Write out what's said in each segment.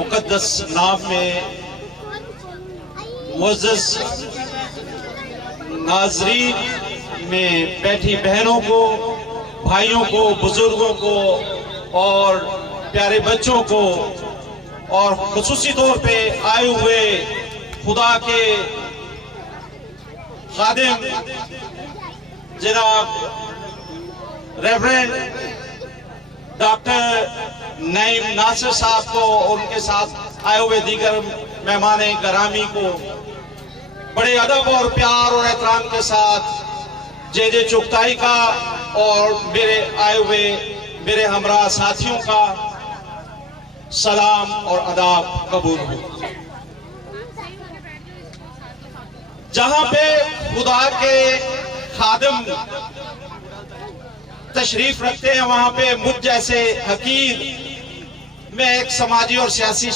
मुकद्दस नाम में मुअज़्ज़ज़ नाज़रीन में बैठी बहनों को, भाइयों को, बुजुर्गों को और प्यारे बच्चों को और खुसूसी तौर पे आए हुए खुदा के खादिम जनाब रेवरेंड डॉक्टर नईम नासिर साहब को और उनके साथ आए हुए दीगर मेहमान गिरामी को बड़े अदब और प्यार और एहतराम के साथ जे चुगताई का और मेरे आए हुए मेरे हमरा साथियों का सलाम और अदाब कबूल हो। जहां पे खुदा के खादिम तशरीफ रखते हैं वहां पे मुझ जैसे हकीर, मैं एक समाजी और सियासी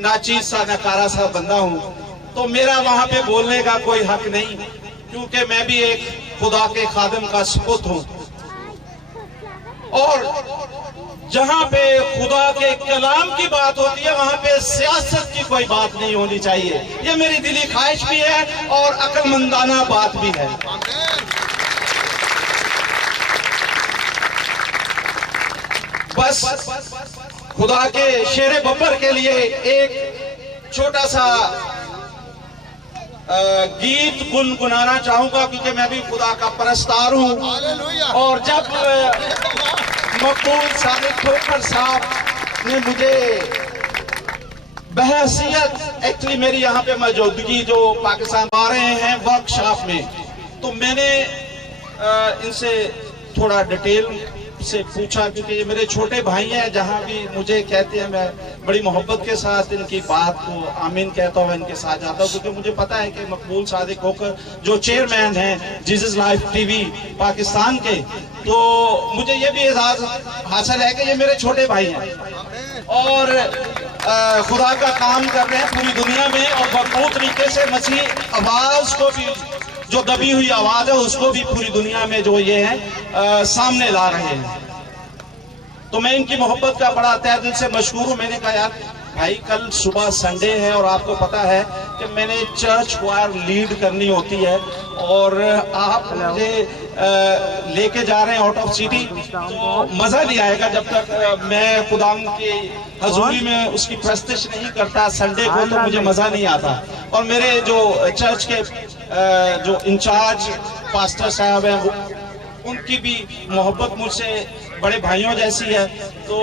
नाचीज सा नकारा सा बंदा हूं, तो मेरा वहां पे बोलने का कोई हक नहीं, क्योंकि मैं भी एक खुदा के खादिम का सपुत हूं। और जहां पे खुदा के कलाम की बात होती है वहां पे सियासत की कोई बात नहीं होनी चाहिए। ये मेरी दिली ख्वाहिश भी है और अक्लमंदाना बात भी है। बस खुदा के शेर बब्बर के लिए एक छोटा सा गीत गुनगुनाना चाहूंगा, क्योंकि मैं भी खुदा का परस्तार हूं। और जब मकबूल सादिक खोखर साहब ने मुझे बहैसियत एक्चुअली मेरी यहाँ पे मौजूदगी जो पाकिस्तान आ रहे हैं वर्कशॉप में, तो मैंने इनसे थोड़ा डिटेल से पूछा, क्योंकि ये मेरे छोटे भाई हैं। जहाँ भी मुझे कहते हैं मैं बड़ी मोहब्बत के साथ इनकी बात को आमीन कहता हूँ, इनके साथ जाता हूँ, क्योंकि मुझे पता है कि मकबूल सादिक खोखर जो चेयरमैन हैं जीसस लाइफ टीवी पाकिस्तान के, तो मुझे ये भी एजाज हासिल है कि ये मेरे छोटे भाई हैं और खुदा का काम कर रहे हैं पूरी दुनिया में, और भरपूर तरीके से मसीह आवाज को भी, जो दबी हुई आवाज है उसको भी पूरी दुनिया में जो ये है सामने ला रहे हैं। तो मैं इनकी मोहब्बत का बड़ा तहे दिल से मशहूर हूँ। मैंने कहा यार भाई कल सुबह संडे है और आपको पता है कि मैंने चर्च क्वायर लीड करनी होती है और आप मुझे लेके जा रहे हैं आउट ऑफ सिटी, तो मजा नहीं आएगा जब तक मैं खुदा की हजूरी में उसकी प्रस्तुत नहीं करता संडे को, तो मुझे मजा नहीं आता। और मेरे जो चर्च के जो इंचार्ज पास्टर साहब हैं उनकी भी मोहब्बत मुझसे बड़े भाइयों जैसी है, तो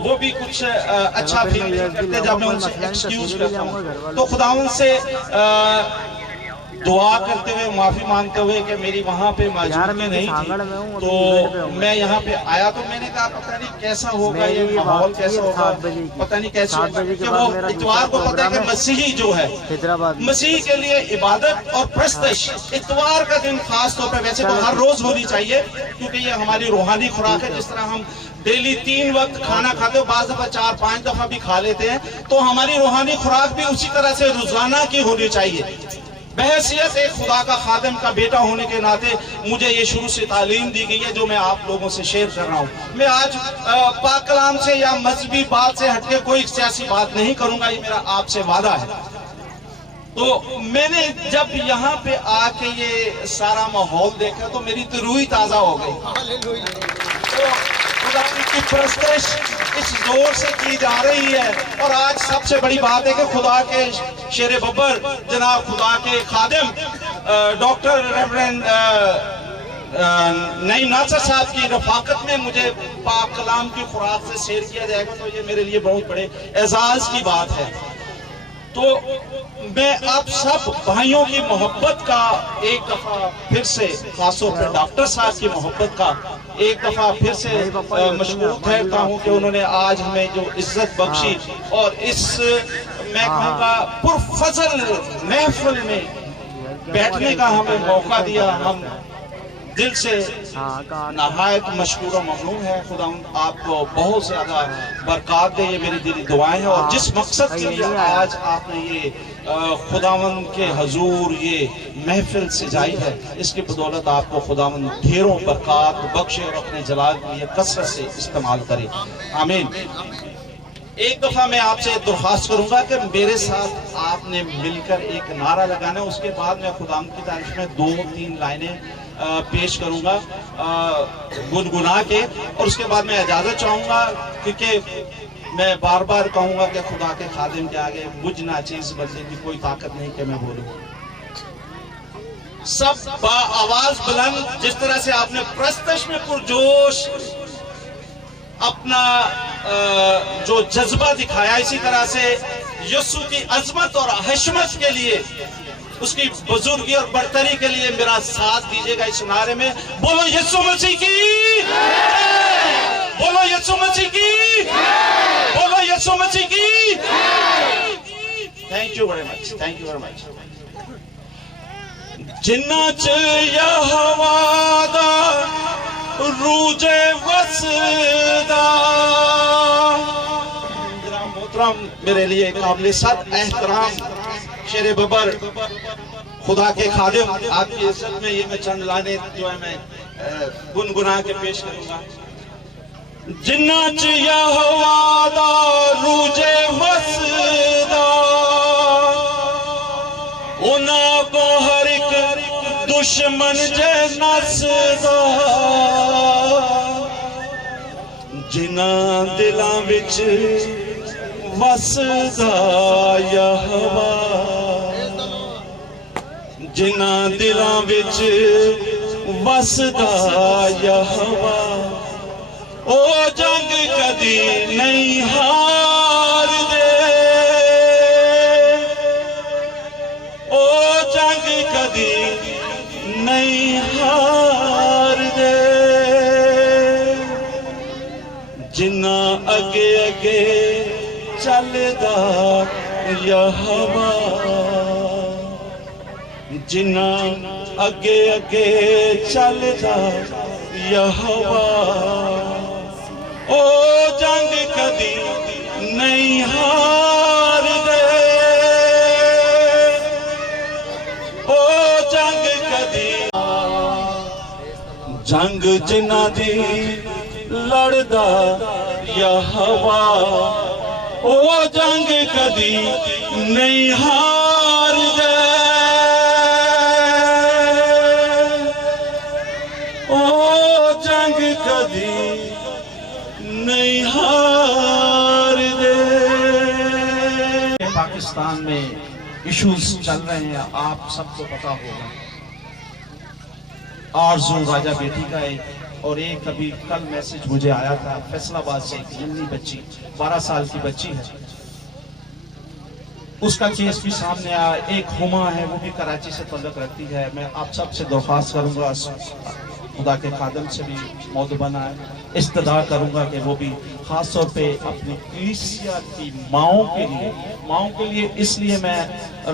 वो भी कुछ अच्छा फील नहीं करते जब मैं उनसे एक्सक्यूज करता हूँ। तो खुदावंद से दुआ करते हुए, माफी मांगते हुए कि मेरी वहाँ पे मौजूदगी नहीं थी, तो मैं यहाँ पे आया, तो मैंने कहा पता नहीं कैसा होगा ये माहौल, कैसा होगा पता नहीं कैसे होगा, क्योंकि वो इतवार को पता है कि मसीही जो है मसीह के लिए इबादत और प्रस्तश इतवार का दिन खास तौर पर, वैसे तो हर रोज होनी चाहिए क्योंकि ये हमारी रूहानी खुराक है। जिस तरह हम डेली 3 वक्त खाना खाते हो, बाज़ दफा 4-5 दफा भी खा लेते हैं, तो हमारी रूहानी खुराक भी उसी तरह से रोजाना की होनी चाहिए। बहैसियत एक खुदा का खादिम का बेटा होने के नाते मुझे ये शुरू से तालीम दी गई है जो मैं आप लोगों से शेयर कर रहा हूँ। मैं आज पाक कलाम से या मजहबी बात से हटके कोई सियासी बात नहीं करूंगा, ये मेरा आपसे वादा है। तो मैंने जब यहाँ पे आके ये सारा माहौल देखा तो मेरी तो रूह ताजा हो गई। तो खुदा की प्रस्तुत इस जोर से की जा रही है। और आज सबसे बड़ी बात है कि खुदा के शेर बब्बर जनाब खुदा के खादिम डॉक्टर रेवरेंड नईम नासिर साहब की रफाकत में मुझे पाक कलाम की खुराक से शेयर किया जाएगा, तो ये मेरे लिए बहुत बड़े एजाज की बात है। तो मैं आप सब भाइयों की मोहब्बत का एक दफा फिर से, खासतौर पर डॉक्टर साहब की मोहब्बत का एक दफा फिर से मशकूर ठहरता हूँ कि उन्होंने आज हमें जो इज्जत बख्शी और इस मैं कहूँगा पुरफजल महफिल में बैठने का हमें मौका दिया। हम दिल से नहायत मशकूर और ममनून है। खुदा आपको बहुत ज्यादा बरकत दे, ये मेरी दिली दुआएं हैं। और जिस मकसद के लिए आज आपने ये खुदावंद के हजूर ये महफिल सजाई है, इसकी बदौलत आपको खुदावंद ढेरों बरकत बख्शे और अपने जलाल के लिए कसरत से इस्तेमाल करे। आमीन। एक दफा मैं आपसे दरख्वास्त करूंगा कि मेरे साथ आपने मिलकर एक नारा लगाना है। उसके बाद मैं खुदा की तारीफ में 2-3 लाइनें पेश करूंगा गुनगुना के, और उसके बाद मैं इजाजत चाहूंगा, क्योंकि मैं बार बार कहूंगा कि खुदा के खादिम के आगे मुझ नाचीज बंदे की कोई ताकत नहीं कि मैं बोलूं। सब आवाज बुलंद, जिस तरह से आपने प्रस्तश में पुरजोश अपना जो जज्बा दिखाया, इसी तरह से यीशु की अजमत और हशमत के लिए, उसकी बुजुर्गी और बरतरी के लिए मेरा साथ दीजिएगा इस नारे में। बोलो यीशु मसीह की, बोलो यीशु मसीह की, बोलो यीशु मसीह की। Thank you very much, thank you very much. जिन्ना च यहोवा रूजे वसदा, मोहतरम मेरे लिए काबिल सद एहतराम शेर बबर खुदा के खादिम, आपकी इज्जत में ये मैं चंद लाने जो है मैं गुनगुना के पेश करूंगा। जिन्ना च यहोवा दा रूजे वसदा, उना को हर एक दुश्मन जे नसदा, जिन्ना दिलां विच वसदा यहोवा, जिन्ना दिलां विच वसदा यहोवा, ओ जंग कदी नहीं हार दे, ओ जंग कदी नहीं हार दे, जिन्ना अगे अगे चलदा यहोवा, जिन्ना अगे अगे चलदा यहोवा, ओ जंग कदी नहीं हार दे, ओ जंग कदी, जंग जिन्ना दी लड़दा यहोवा, ओ जंग कदी नहीं हार दे, ओ जंग कदी नहीं हार दे। पाकिस्तान में इश्यूज चल रहे हैं, आप सबको पता होगा। आरज़ू राजा बेटी का एक, और एक अभी कल मैसेज मुझे आया था फैसलाबाद से, एक नन्ही बच्ची 12 साल की बच्ची है, उसका केस भी सामने आया। एक हुमा है, वो भी कराची से तल्लुक रखती है। मैं आप सब से दरख्वास्त करूंगा, खुदा के खादम से भी मौदूबाना इस्तदा करूंगा कि वो भी खास तौर पे अपनी कलीसिया की माओं के लिए इसलिए मैं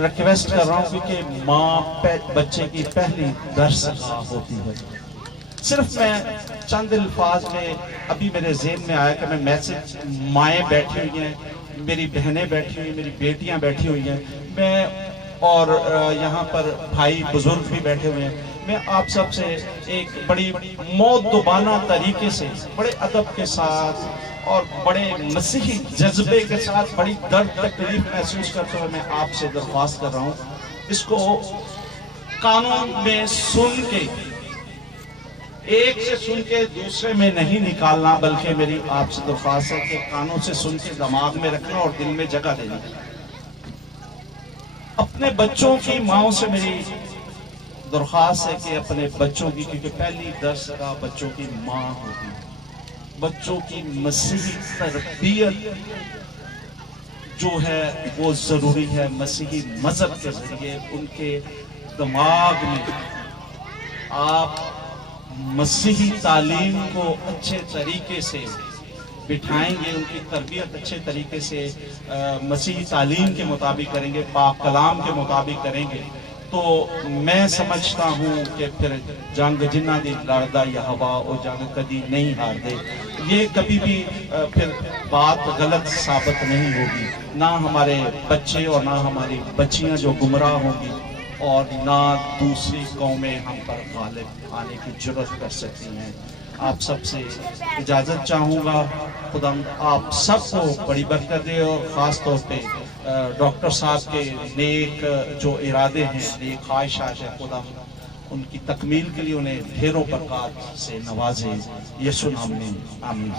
रिक्वेस्ट कर रहा हूँ, क्योंकि माँ बच्चे की पहली दरसगाह होती है। सिर्फ मैं चंद अल्फाज में अभी मेरे ज़हन में आया कि मैं मैसेज, माएँ बैठी हुई हैं, मेरी बहनें बैठी हुई, मेरी बेटियां बैठी हुई हैं, मैं और यहाँ पर भाई बुजुर्ग भी बैठे हुए हैं। मैं आप सब से एक बड़ी मौदूबाना तरीके से, बड़े अदब के साथ और बड़े मसीही जज्बे के साथ, बड़ी दर्द तकलीफ महसूस करते हुए मैं आपसे दरख्वास्त कर रहा हूँ, इसको कानून में सुन के, एक से सुन के दूसरे में नहीं निकालना, बल्कि मेरी आपसे दरख्वास्त है कि कानों से सुन के दिमाग में रखना और दिल में जगह देना। अपने बच्चों की माओं से मेरी दरख्वास्त है कि अपने बच्चों की, क्योंकि पहली दरसगाह बच्चों की माँ होती है, बच्चों की मसीही तरबियत जो है वो जरूरी है। मसीही मजहब के जरिए उनके दिमाग में आप मसीही तालीम को अच्छे तरीके से बिठाएंगे, उनकी तरबियत अच्छे तरीके से मसीही तालीम के मुताबिक करेंगे, पाक कलाम के मुताबिक करेंगे, तो मैं समझता हूँ कि फिर जंग जिन्ना दी लड़दा यहोवा वो जंग कभी नहीं हार दे, ये कभी भी फिर बात गलत साबित नहीं होगी। ना हमारे बच्चे और ना हमारी बच्चियाँ जो गुमराह होंगी, और ना दूसरी कौमें हम पर गालिब आने की जुर्रत कर सकती हैं। आप सबसे इजाज़त चाहूँगा। खुदा आप सबको बड़ी बरकत दे और ख़ास तौर पे डॉक्टर साहब के नेक जो इरादे हैं, नेक ख्वाहिशात है, खुदा उनकी तकमील के लिए उन्हें ढेरों प्रकार से नवाजे। यीशु नाम में आमीन।